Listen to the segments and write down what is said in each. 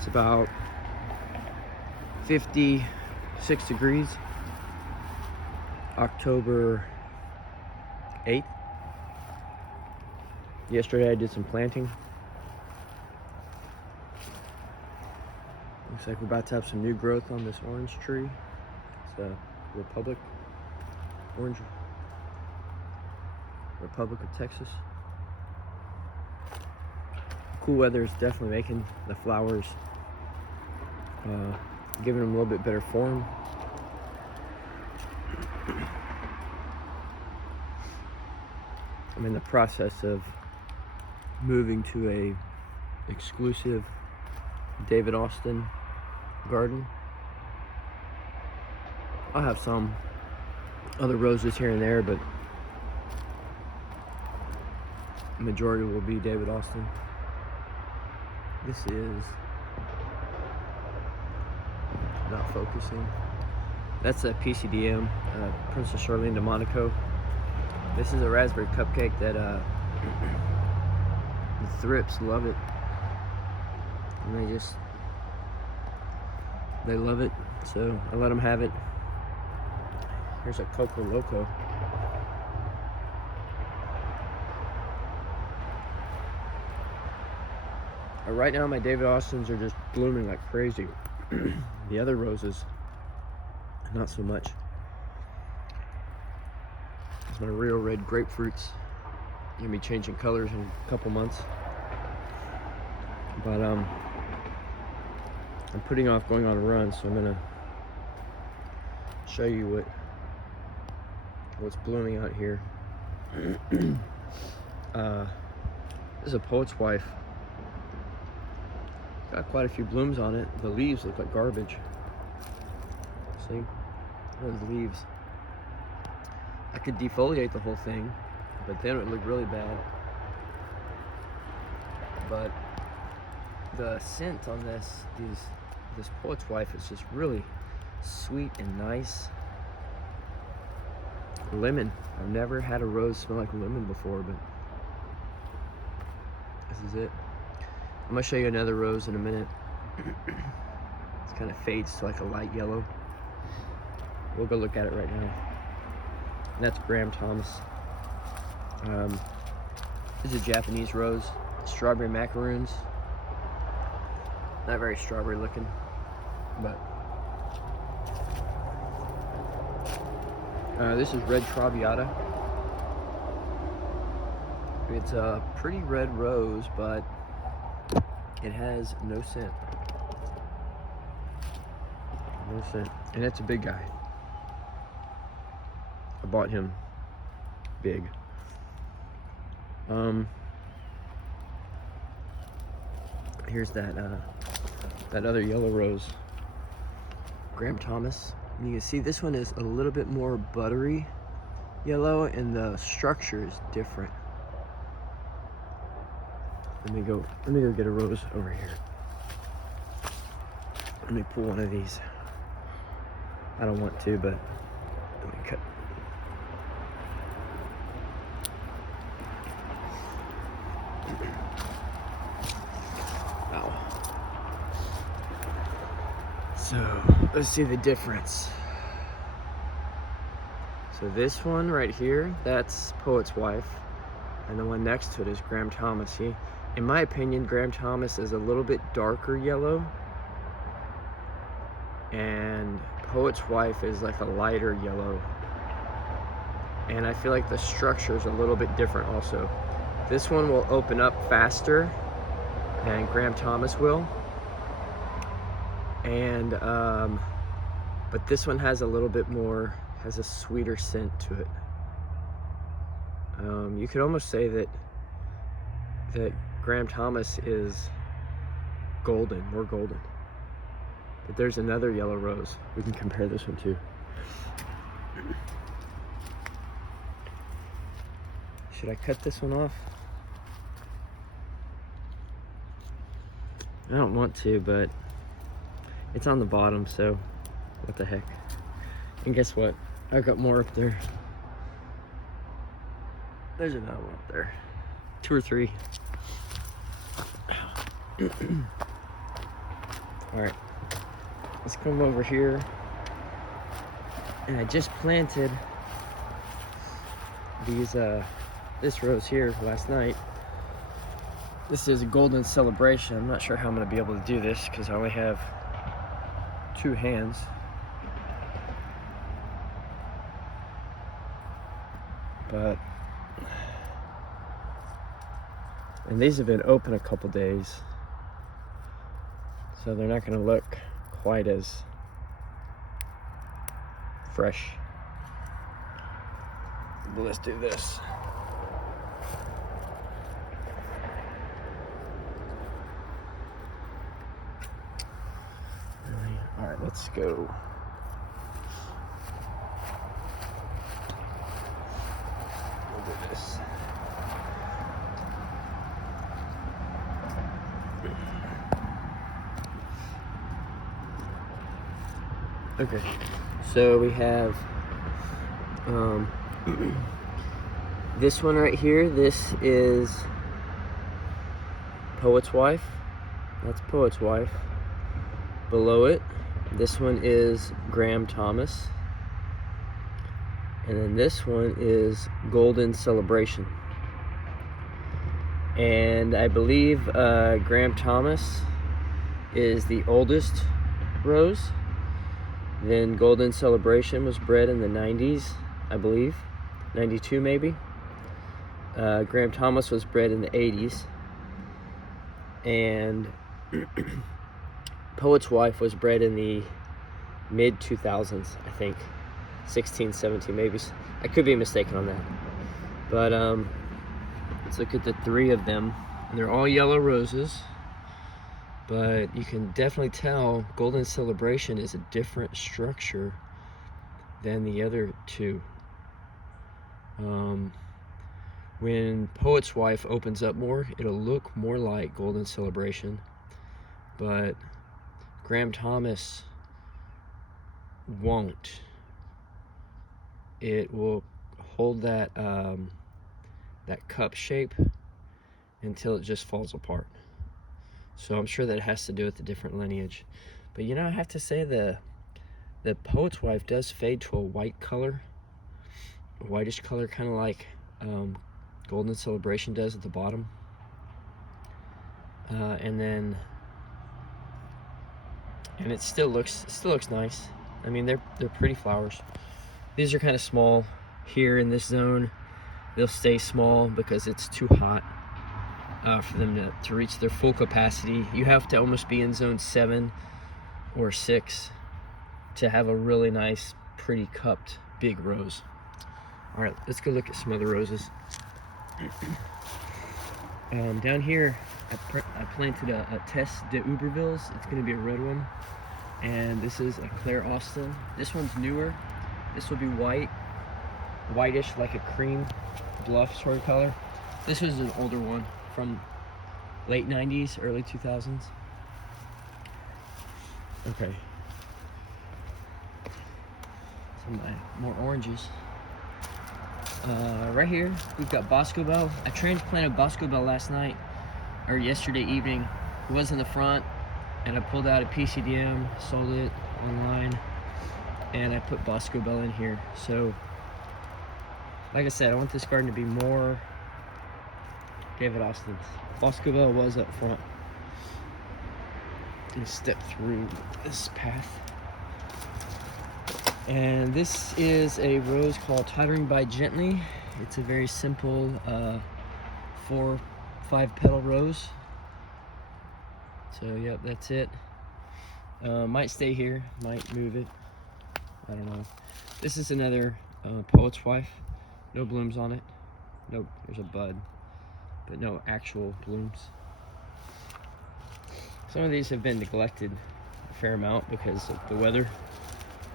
It's about 56 degrees. October 8th. Yesterday I did some planting. Looks like we're about to have some new growth on this orange tree. It's a Republic of Texas. Cool weather is definitely making the flowers, giving them a little bit better form. I'm in the process of moving to a exclusive David Austin garden. I'll have some other roses here and there, but the majority will be David Austin. This is not focusing. That's a PCDM, Princess Charlene de Monaco. This is a raspberry cupcake that the thrips love it, and they love it, so I let them have it. Here's a Coco Loco. Right now my David Austins are just blooming like crazy. The other roses, not so much. My real red grapefruits gonna be changing colors in a couple months, but I'm putting off going on a run, so I'm gonna show you what's blooming out here. This is a poet's wife. Got quite a few blooms on it. The leaves look like garbage. See? Those leaves. I could defoliate the whole thing, but then it would look really bad. But the scent on this poet's wife is just really sweet and nice. Lemon. I've never had a rose smell like lemon before, but this is it. I'm gonna show you another rose in a minute. It kind of fades to like a light yellow. We'll go look at it right now. And that's Graham Thomas. This is a Japanese rose, strawberry macaroons. Not very strawberry looking, but this is red Traviata. It's a pretty red rose, but it has no scent. No scent. And it's a big guy. I bought him big. Here's that other yellow rose, Graham Thomas. And you can see this one is a little bit more buttery yellow, and the structure is different. Let me go get a rose over here. Let me pull one of these. I don't want to, but let me cut. Wow. So let's see the difference. So this one right here, that's Poet's Wife, and the one next to it is Graham Thomas. See, in my opinion, Graham Thomas is a little bit darker yellow, and Poet's Wife is like a lighter yellow. And I feel like the structure is a little bit different also. This one will open up faster than Graham Thomas will. And, but this one has a little bit more, has a sweeter scent to it. You could almost say that Graham Thomas is golden, more golden. But there's another yellow rose. We can compare this one to. Should I cut this one off? I don't want to, but it's on the bottom, so what the heck. And guess what? I've got more up there. There's another one up there. 2 or 3. All right, let's come over here. And I just planted these, this rose here last night. This is a golden celebration. I'm not sure how I'm gonna be able to do this because I only have 2 hands. But, and these have been open a couple days, so they're not gonna look quite as fresh. But let's do this. All right, let's go. We'll do this. Okay, so we have this one right here. This is Poet's Wife. That's Poet's Wife. Below it, this one is Graham Thomas. And then this one is Golden Celebration. And I believe Graham Thomas is the oldest rose. Then Golden Celebration was bred in the 90s, I believe. 92 maybe. Graham Thomas was bred in the 80s. And Poet's Wife was bred in the mid 2000s, I think. 16, 17 maybe. I could be mistaken on that. But let's look at the 3 of them. And they're all yellow roses. But you can definitely tell Golden Celebration is a different structure than the other 2. When Poet's Wife opens up more, it'll look more like Golden Celebration. But Graham Thomas won't. It will hold that that cup shape until it just falls apart. So I'm sure that it has to do with the different lineage. But you know, I have to say the Poet's Wife does fade to a white color, a whitish color, kind of like Golden Celebration does at the bottom. And it still looks nice. I mean, they're pretty flowers. These are kind of small here in this zone. They'll stay small because it's too hot for them to reach their full capacity. You have to almost be in zone 7 or 6 to have a really nice, pretty cupped big rose. All right, let's go look at some other roses. Down here, I planted a Tess de Ubervilles. It's going to be a red one. And this is a Claire Austin. This one's newer. This will be whitish, like a cream bluff sort of color. This was an older one from late 90s, early 2000s. Okay. Some of my more oranges. Right here, we've got Bosco Bell. I transplanted Bosco Bell last night, or yesterday evening. It was in the front, and I pulled out a PCDM, sold it online, and I put Bosco Bell in here. So, like I said, I want this garden to be more David Austin's. Bosco Bell was up front. And step through this path. And this is a rose called Tottering by Gently. It's a very simple 4-5 petal rose. So yep, that's it. Might stay here, might move it. I don't know. This is another Poet's Wife. No blooms on it. Nope, there's a bud, but no actual blooms. Some of these have been neglected a fair amount because of the weather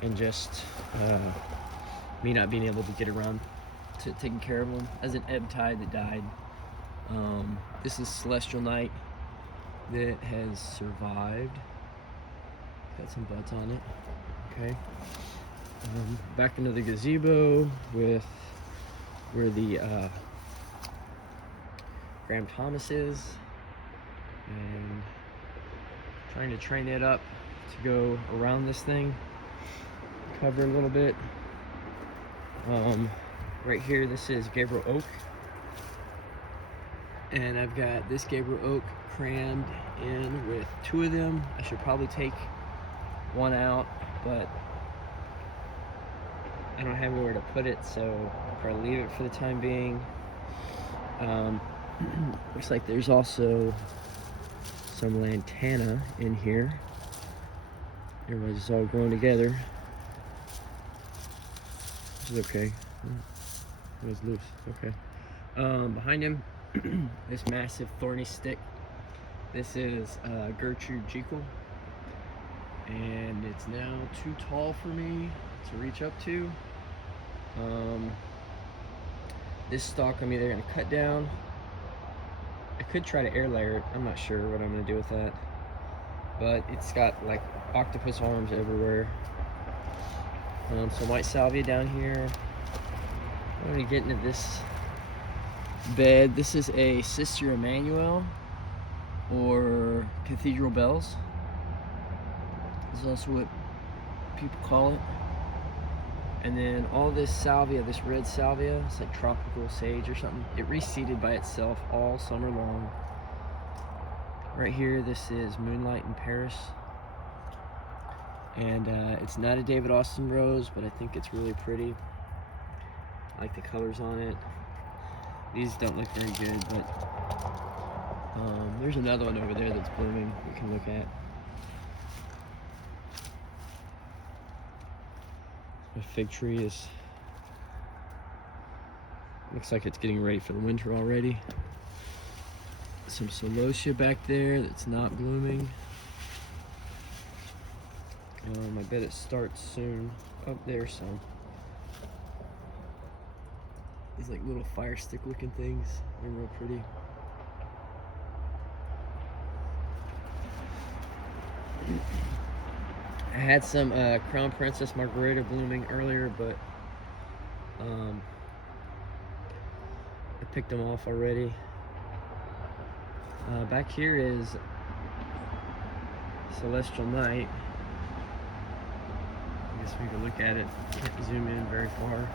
and just me not being able to get around to taking care of them. As an ebb tide that died. This is Celestial Night that has survived. Got some buds on it. Okay. Back into the gazebo with where the Graham Thomas is, and Trying to train it up to go around this thing, cover a little bit. Right here, this is Gabriel Oak, and I've got this Gabriel Oak crammed in with 2 of them. I should probably take one out, but I don't have anywhere to put it, so I'll probably leave it for the time being. Looks like there's also some lantana in here. Everybody's all growing together. This is okay. It was loose. Okay. Behind him, this massive thorny stick. This is Gertrude Jekyll, and it's now too tall for me to reach up to. This stalk I'm either going to cut down. I could try to air layer it. I'm not sure what I'm going to do with that. But it's got like octopus arms everywhere. Some white salvia down here. I'm going to get into this bed. This is a Sister Emmanuel, or Cathedral Bells. This is also what people call it. And then all this salvia, this red salvia, it's like tropical sage or something. It reseeded by itself all summer long. Right here, this is Moonlight in Paris. And it's not a David Austin rose, but I think it's really pretty. I like the colors on it. These don't look very good, but there's another one over there that's blooming we can look at. The fig tree is, looks like it's getting ready for the winter already. Some celosia back there that's not blooming. I bet it starts soon. Oh, there's some. These like little fire stick looking things. They're real pretty. I had some Crown Princess Margarita blooming earlier, but I picked them off already. Back here is Celestial Night. I guess we can look at it. Can't zoom in very far.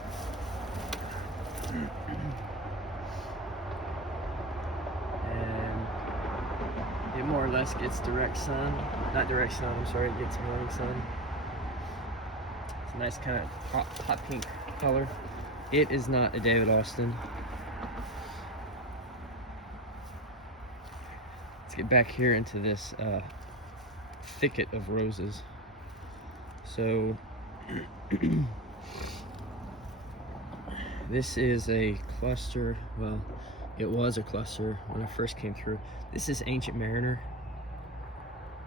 And it more or less gets direct sun. Not direct sun, I'm sorry, it gets morning sun. It's a nice kind of hot pink color. It is not a David Austin. Let's get back here into this thicket of roses. So this is a cluster. Well, it was a cluster when I first came through. This is Ancient Mariner,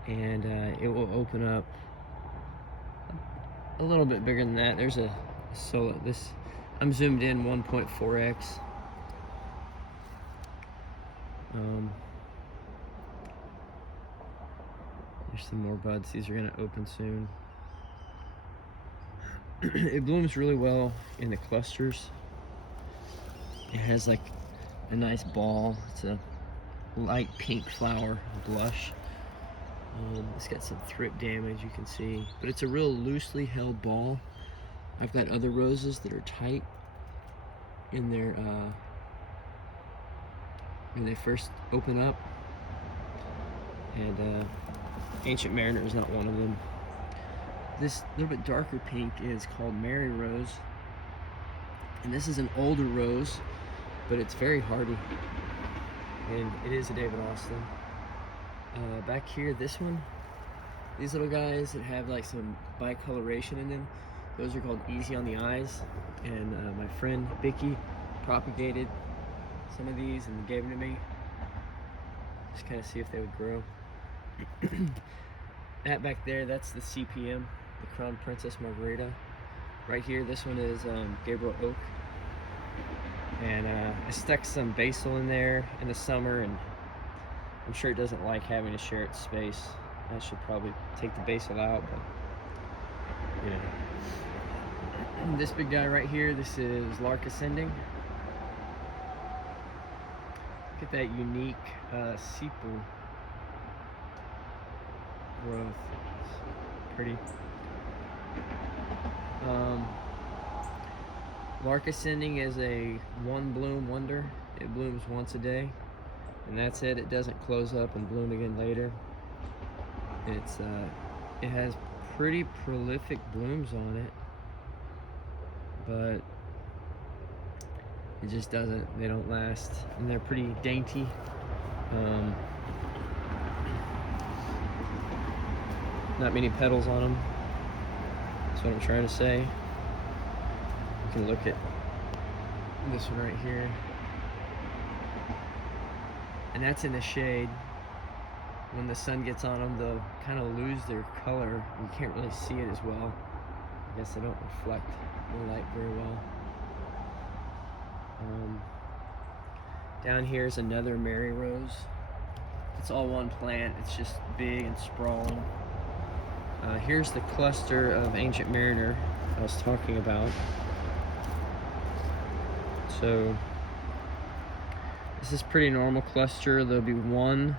and it will open up a little bit bigger than that. There's a solo. This, I'm zoomed in 1.4x. There's some more buds. These are gonna open soon. It blooms really well in the clusters. It has like a nice ball. It's a light pink flower, blush. It's got some thrip damage, you can see, but it's a real loosely held ball. I've got other roses that are tight in their when they first open up, and Ancient Mariner is not one of them. This little bit darker pink is called Mary Rose, and this is an older rose, but it's very hardy, and it is a David Austin. Back here, this one, these little guys that have like some bicoloration in them, those are called Easy on the Eyes, and my friend Vicky propagated some of these and gave them to me, just kind of see if they would grow. That back there, that's the CPM, the Crown Princess Margarita. Right here, this one is Gabriel Oak, and I stuck some basil in there in the summer, and I'm sure it doesn't like having to share its space. I should probably take the basil out, but you know. This big guy right here, this is Lark Ascending. Look at that unique sepal growth. It's pretty. Lark Ascending is a one bloom wonder. It blooms once a day, and that's it. It doesn't close up and bloom again later. It has pretty prolific blooms on it, but it just doesn't, they don't last, and they're pretty dainty. Not many petals on them. That's what I'm trying to say. You can look at this one right here, and that's in the shade. When the sun gets on them, they'll kind of lose their color. You can't really see it as well. I guess they don't reflect the light very well. Down here is another Mary Rose. It's all one plant. It's just big and sprawling. Here's the cluster of Ancient Mariner I was talking about. So this is pretty normal cluster. There'll be one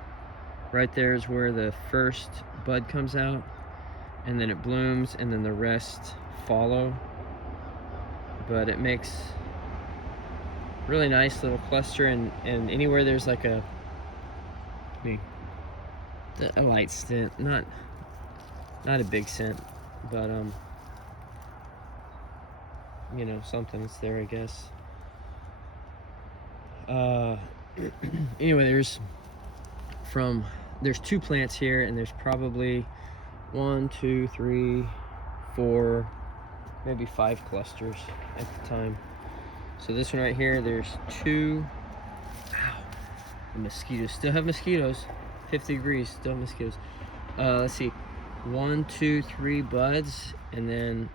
right there is where the first bud comes out, and then it blooms, and then the rest follow. But it makes really nice little cluster, and anywhere there's like a light scent, not a big scent, but you know, something's there, I guess. Anyway, there's two plants here, and there's probably 1, 2, 3, 4, maybe 5 clusters at the time. So this one right here, there's 2. Ow, the mosquitoes still have mosquitoes. 50 degrees, still mosquitoes. Let's see, 1, 2, 3 buds, and then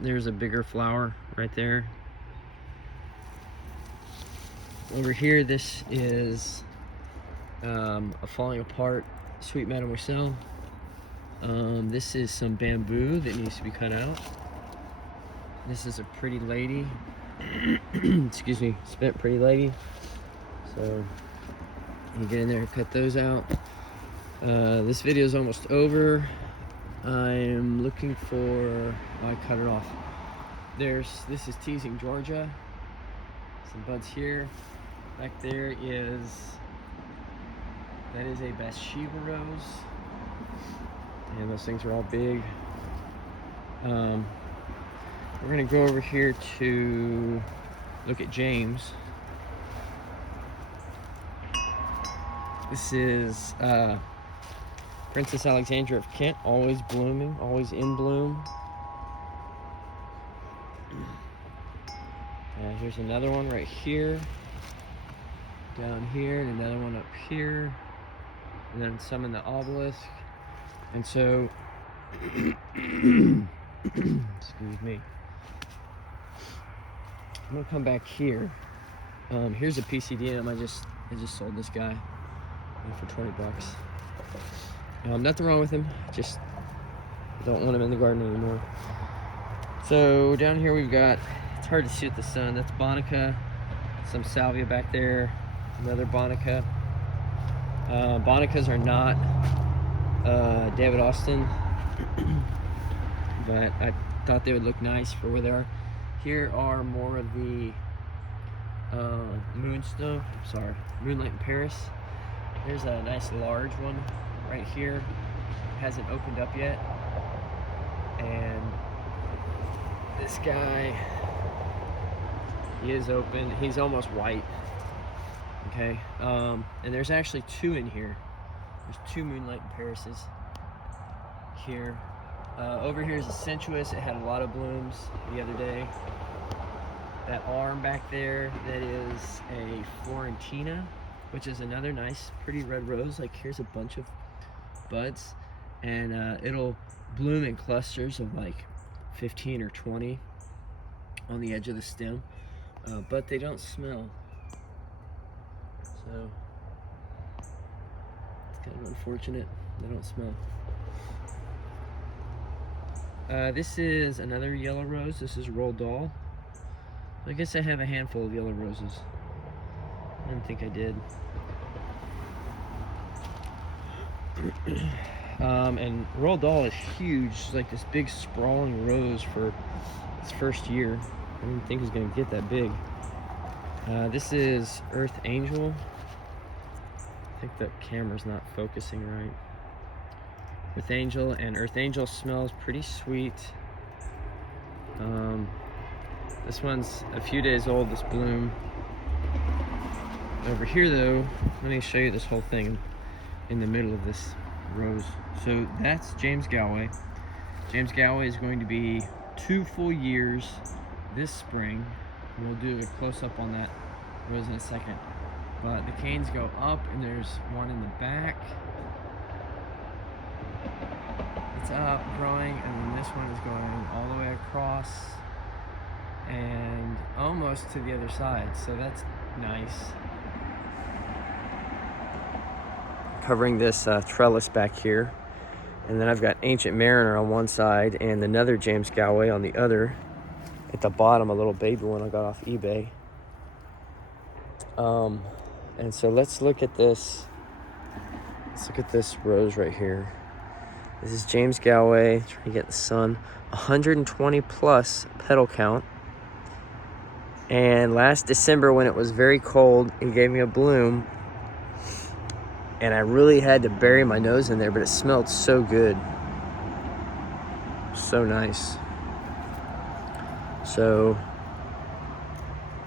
there's a bigger flower right there. Over here, this is a falling apart sweet mademoiselle. This is some bamboo that needs to be cut out. This is a pretty lady. Excuse me, spent pretty lady. So you get in there and cut those out. This video is almost over. I'm looking for, I cut it off. This is Teasing Georgia. Some buds here. Back there that is a Bathsheba rose, and those things are all big. We're gonna go over here to look at James. This is Princess Alexandra of Kent, always blooming, always in bloom. Here's another one right here, down here, and another one up here, and then some in the obelisk. And so excuse me, I'm gonna come back here. Here's a PCDM. I just sold this guy for 20 bucks. Nothing wrong with him, just don't want him in the garden anymore. So down here we've got, it's hard to see with the sun, that's Bonica, some salvia back there, another Bonica. Bonicas are not David Austin, but I thought they would look nice for where they are. Here are more of the Moonlight in Paris. There's a nice large one right here. It hasn't opened up yet. And this guy, he is open. He's almost white. Okay. And there's actually 2 in here. There's 2 Moonlight in Parises here. Over here is a sensuous. It had a lot of blooms the other day. That arm back there, that is a Florentina, which is another nice, pretty red rose. Like, here's a bunch of buds, and it'll bloom in clusters of like 15 or 20 on the edge of the stem, but they don't smell. So it's kind of unfortunate. They don't smell. This is another yellow rose. This is Roald Dahl. I guess I have a handful of yellow roses. I didn't think I did. And Roald Dahl is huge. It's like this big sprawling rose for its first year. I didn't think it was gonna get that big. This is Earth Angel. I think the camera's not focusing right. Earth Angel, and Earth Angel smells pretty sweet. This one's a few days old, this bloom. Over here though, let me show you this whole thing in the middle of this rose. So that's James Galway. James Galway is going to be 2 full years this spring. We'll do a close-up on that rose in a second. But the canes go up, and there's one in the back. It's up, growing, and then this one is going all the way across and almost to the other side. So that's nice. Covering this trellis back here. And then I've got Ancient Mariner on one side and another James Galway on the other. At the bottom, a little baby one I got off eBay. And so let's look at this. Let's look at this rose right here. This is James Galway, trying to get the sun. 120 plus petal count. And last December, when it was very cold, he gave me a bloom. And I really had to bury my nose in there, but it smelled so good. So nice. So,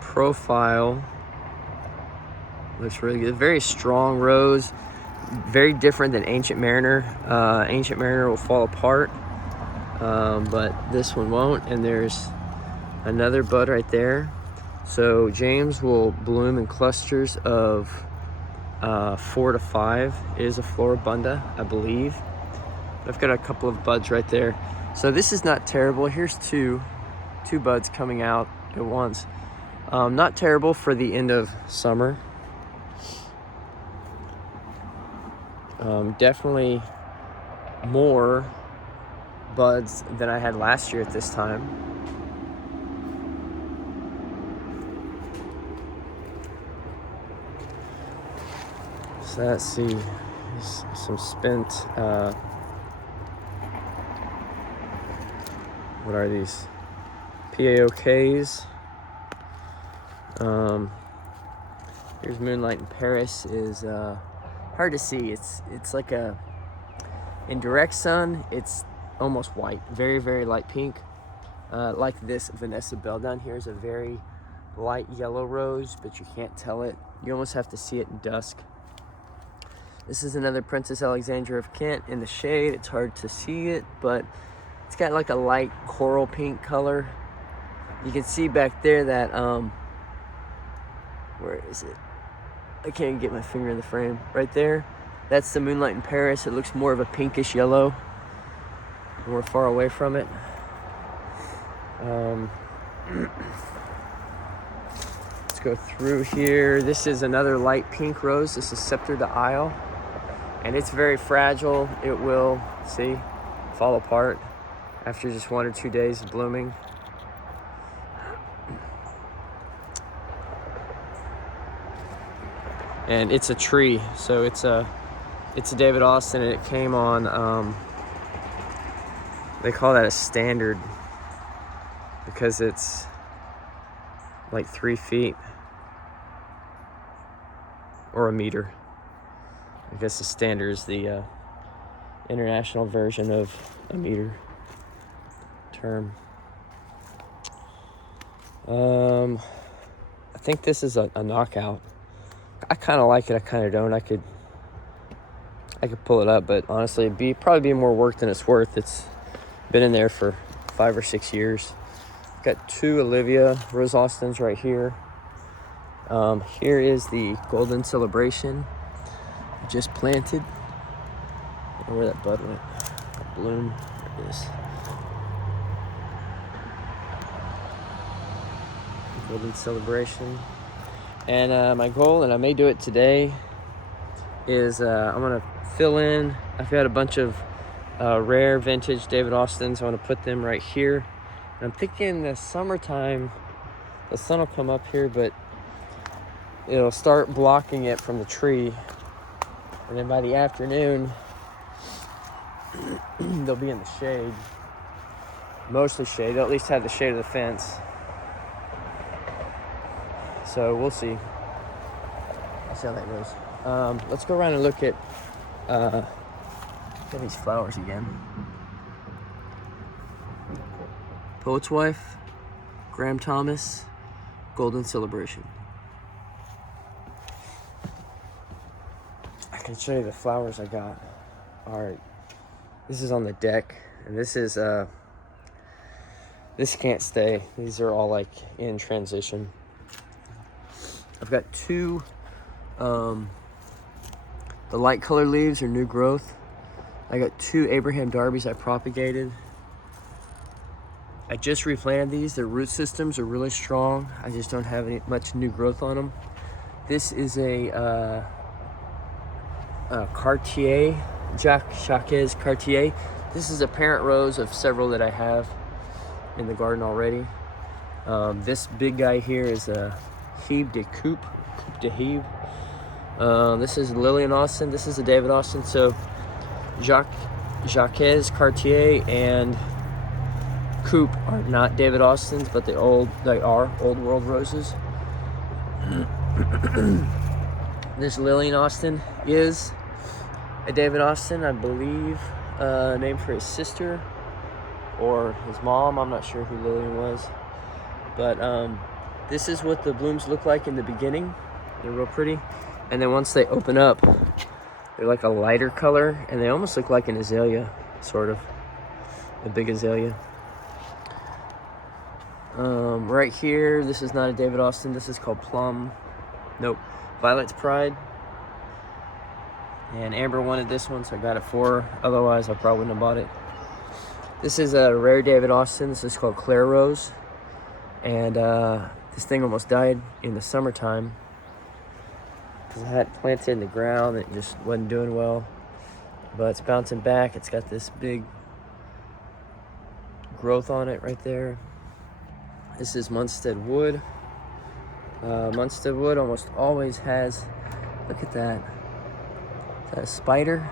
profile looks really good. Very strong rose. Very different than Ancient Mariner. Ancient Mariner will fall apart, but this one won't. And there's another bud right there. So James will bloom in clusters of 4 to 5. It is a floribunda, I believe. I've got a couple of buds right there. So this is not terrible. Here's two buds coming out at once. Not terrible for the end of summer. Definitely more buds than I had last year at this time. So let's see, some spent, what are these? PAOKs. Here's Moonlight in Paris. Is hard to see. It's like in direct sun, it's almost white, very, very light pink. Like this Vanessa Bell down here is a very light yellow rose, but you can't tell it. You almost have to see it in dusk. This is another Princess Alexandra of Kent in the shade. It's hard to see it, but it's got like a light coral pink color. You can see back there that, where is it? I can't get my finger in the frame. Right there, that's the Moonlight in Paris. It looks more of a pinkish yellow. We're far away from it. Let's go through here. This is another light pink rose. This is Scepter de Isle. And it's very fragile. It will, see, fall apart after just 1 or 2 days of blooming. And it's a tree, so it's a David Austin, and it came on, they call that a standard because it's like 3 feet or a meter. I guess the standard is the international version of a meter term. I think this is a knockout. I kind of like it. I kind of don't. I could pull it up, but honestly, it'd probably be more work than it's worth. It's been in there for 5 or 6 years. I've got 2 Olivia Rose Austins right here. Here is the Golden Celebration, just planted. I don't know where that bud went. That bloom. There it is. Golden Celebration. And my goal, and I may do it today, is I'm going to fill in. I've got a bunch of rare vintage David Austins. I want to put them right here. And I'm thinking the summertime, the sun will come up here, but it'll start blocking it from the tree. And then by the afternoon, they'll be in the shade. Mostly shade. They'll at least have the shade of the fence. So we'll see. Let's see how that goes. Let's go around and look at these flowers again. Poet's Wife, Graham Thomas, Golden Celebration. I can show you the flowers I got. Alright, this is on the deck, and this is this can't stay. These are all like in transition. I've got two, the light color leaves are new growth. I got two Abraham Darbies I propagated. I just replanted these. Their root systems are really strong. I just don't have much new growth on them. This is a Cartier, Jacques Cartier. This is a parent rose of several that I have in the garden already. This big guy here is a Hebe de Coupe de Hebe. This is Lillian Austin. This is a David Austin. So Jacques Cartier and Coupe are not David Austins, but they are old world roses. This Lillian Austin is a David Austin, I believe, named for his sister or his mom. I'm not sure who Lillian was, but this is what the blooms look like in the beginning. They're real pretty, and then once they open up, they're like a lighter color, and they almost look like an azalea, sort of a big azalea. Right here, this is not a David Austin. This is called Violet's Pride. And Amber wanted this one, so I got it for her. Otherwise, I probably wouldn't have bought it. This is a rare David Austin. This is called Claire Rose. And this thing almost died in the summertime because I had it planted in the ground. It just wasn't doing well. But it's bouncing back. It's got this big growth on it right there. This is Munstead Wood. Munstead Wood almost always has, look at that. Is that a spider?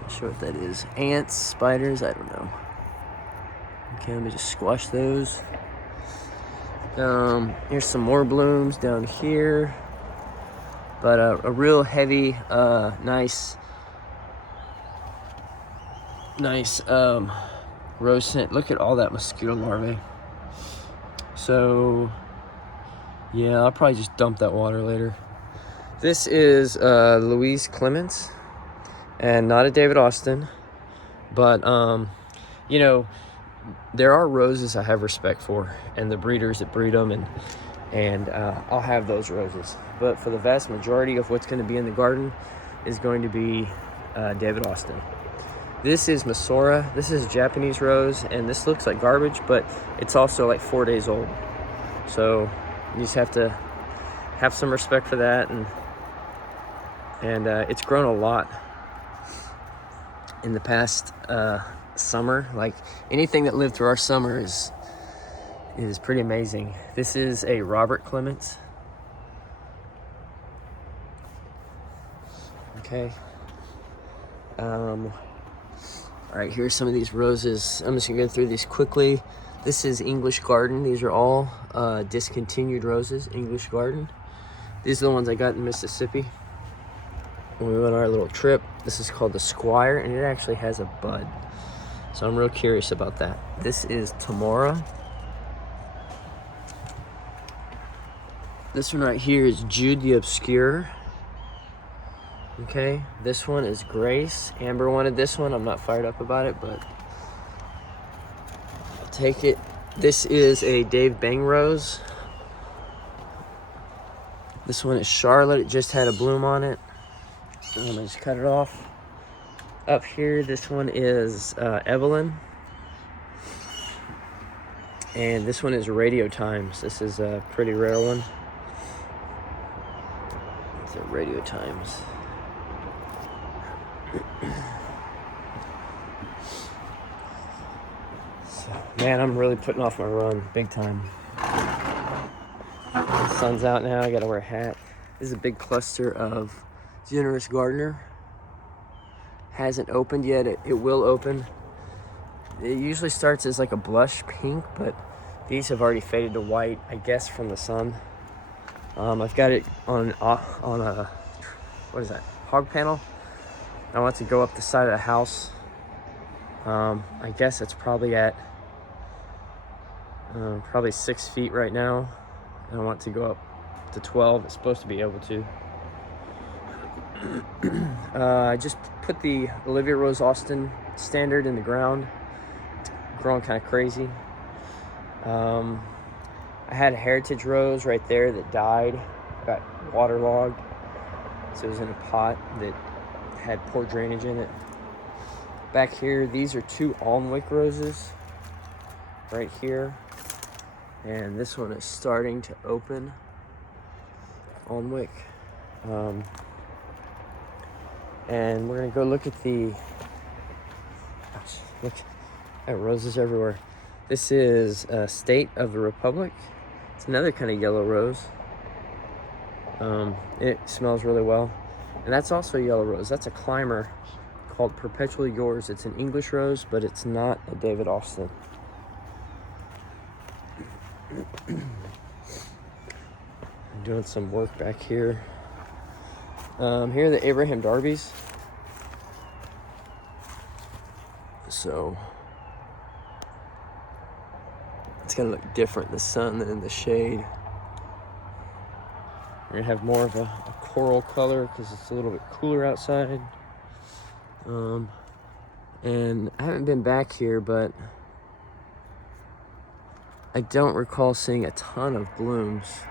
Not sure what that is. Ants, spiders, I don't know. Okay, let me just squash those. Here's some more blooms down here. But a real heavy, nice rose scent. Look at all that mosquito larvae. So, yeah, I'll probably just dump that water later. This is Louise Clements, and not a David Austin, but you know, there are roses I have respect for, and the breeders that breed them, and I'll have those roses. But for the vast majority of what's going to be in the garden is going to be David Austin. This is Masora. This is a Japanese rose, and this looks like garbage, but it's also like 4 days old. So you just have to have some respect for that, and it's grown a lot in the past summer. Like anything that lived through our summer is pretty amazing. This is a Robert Clements. Okay. All right, here's some of these roses. I'm just gonna go through these quickly. This is English Garden. These are all discontinued roses, English Garden. These are the ones I got in Mississippi when we went on our little trip. This is called the Squire, and it actually has a bud. So I'm real curious about that. This is Tamora. This one right here is Jude the Obscure. Okay, this one is Grace. Amber wanted this one. I'm not fired up about it, but I'll take it. This is a Dave Bang Rose. This one is Charlotte. It just had a bloom on it. I'm gonna just cut it off. Up here, this one is Evelyn. And this one is Radio Times. This is a pretty rare one. It's a Radio Times. So, man, I'm really putting off my run big time. The sun's out now. I gotta wear a hat. This is a big cluster of Generous Gardener. hasn't opened yet. It will open. It usually starts as like a blush pink, but these have already faded to white, I guess from the sun. I've got it on a, what is that, hog panel. I want to go up the side of the house. I guess it's probably at probably 6 feet right now. I want to go up to 12. It's supposed to be able to. I just put the Olivia Rose Austin standard in the ground. It's growing kind of crazy. I had a heritage rose right there that died, got waterlogged. So it was in a pot that had poor drainage in it. Back here, these are 2 Alnwick roses right here. And this one is starting to open. Alnwick. And we're gonna go look at the, gosh, look at roses everywhere. This is State of the Republic. It's another kind of yellow rose. It smells really well. And that's also a yellow rose. That's a climber called Perpetually Yours. It's an English rose, but it's not a David Austin. I'm doing some work back here. Here are the Abraham Darbies. So it's gonna look different in the sun than in the shade. We're gonna have more of a coral color because it's a little bit cooler outside. And I haven't been back here, but I don't recall seeing a ton of blooms.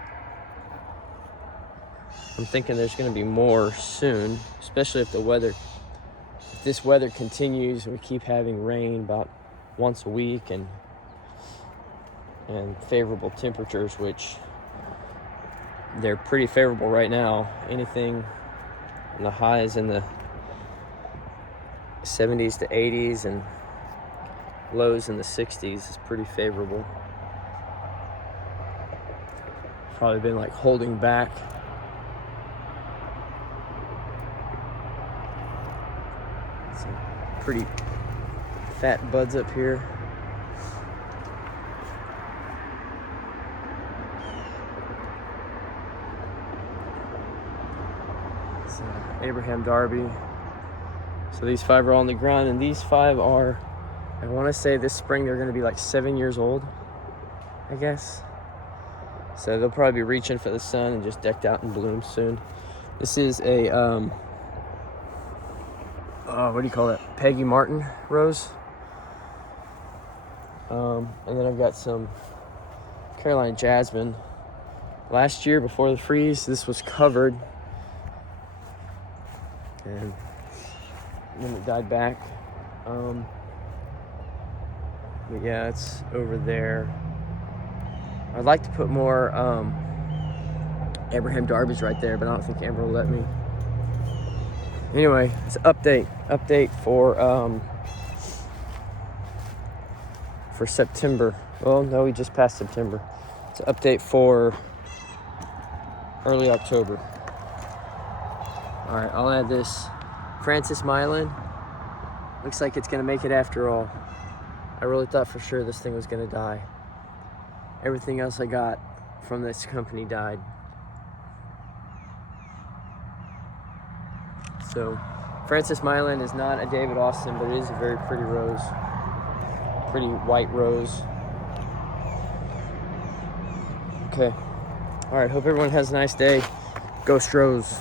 I'm thinking there's gonna be more soon, especially if this weather continues and we keep having rain about once a week and favorable temperatures, which they're pretty favorable right now. Anything in the highs in the 70s to 80s and lows in the 60s is pretty favorable. Probably been like holding back. Some pretty fat buds up here. It's Abraham Darby. So these 5 are all on the ground, and these 5 are, I want to say this spring they're going to be like 7 years old, I guess. So they'll probably be reaching for the sun and just decked out in bloom soon. This is a, what do you call that? Peggy Martin rose. And then I've got some Carolina Jasmine. Last year before the freeze, this was covered. And then it died back. But yeah, it's over there. I'd like to put more Abraham Darby's right there, but I don't think Amber will let me. Anyway, it's an update for September. Well, no, we just passed September. It's an update for early October. All right, I'll add this Francis Mylan. Looks like it's gonna make it after all. I really thought for sure this thing was gonna die. Everything else I got from this company died. So, Francis Mylan is not a David Austin, but it is a very pretty rose. Pretty white rose. Okay. All right, hope everyone has a nice day. Ghost Rose.